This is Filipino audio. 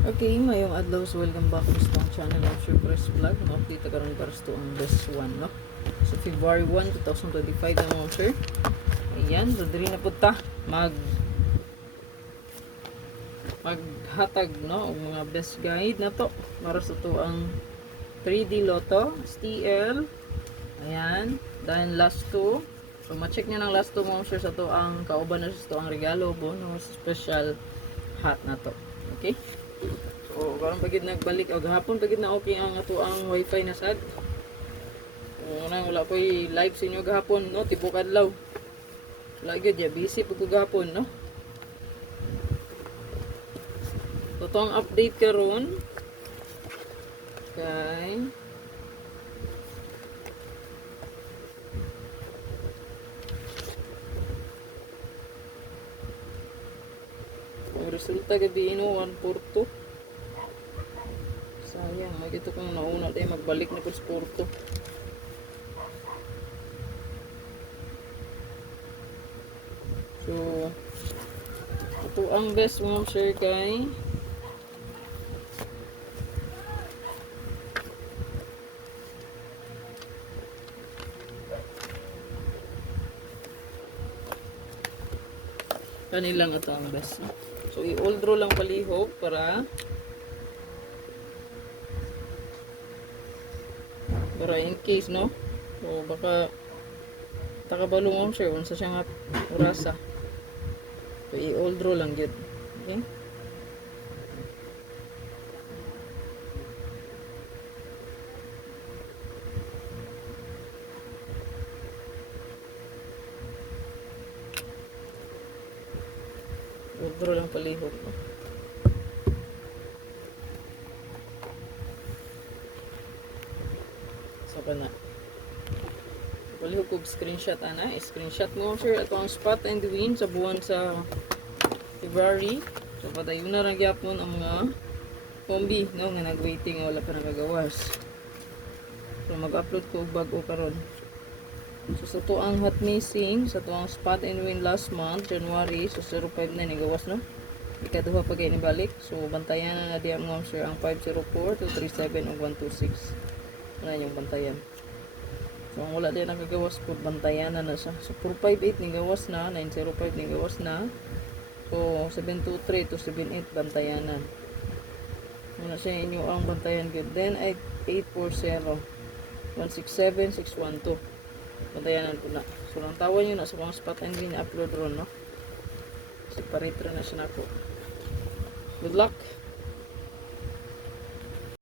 Okay, mayong adlaw, so welcome back sa itong channel of Sugar's Vlog. Update karon para sa ang best one, no? So February 1, 2025 na mga sir. Ayan, so diri na po ta maghatag, no, ang mga best guide na to para sa to ang 3D Lotto, STL. Ayan, then last 2. So ma-check niyo ng last 2 mga sir sa to ang kauban na sa to ang regalo, bonus, special hat na to. Okay? So, karon pagid nagbalik o gahapon pagid na okay ang ato ang wifi na sad. So, wala ko live sa inyo gahapon, no? Tibok adlaw. Wala gyud ya busy pag gahapon, no? So, ito ang update karon. Okay. Ang resulta gabi ino 142. Sayang, may dito kung nauna tayo magbalik na po sa Porto. So, ito ang best mga share kay kanilang ito ang best. So, i-all draw lang palihog para in case, no? So, baka takabalo mo siya unsa siya nga orasa. So, i-all draw lang yun. Okay? All draw lang palihog, no? Saka na. Palihog ko screenshot ana. Screenshot mo sir ato ang spot and win sa buwan sa February. So patayon na ra gyapon ang mga kombi, no, nga nagwaiting wala pa nagagawas. So mag-upload ko og bag-o karon. So sa to ang hot missing sa to ang spot and win last month January, so 05 na ni gawas, no. Ikaduha pa kay ni balik. So bantayan na diya mo sir ang 504, 237 ug 126. Ano yung bantayan. So, ang wala din nagagawas po, bantayan na siya. So, 458 ni gawas na, 905 ni gawas na. So, 723 to 78 bantayanan. Muna siya inyo ang bantayan good. Then, 840, 167, 612. Bantayanan po na. So, lang tawan nyo na sa mga spot and win upload ron, no? Separate rin na siya na po. Good luck!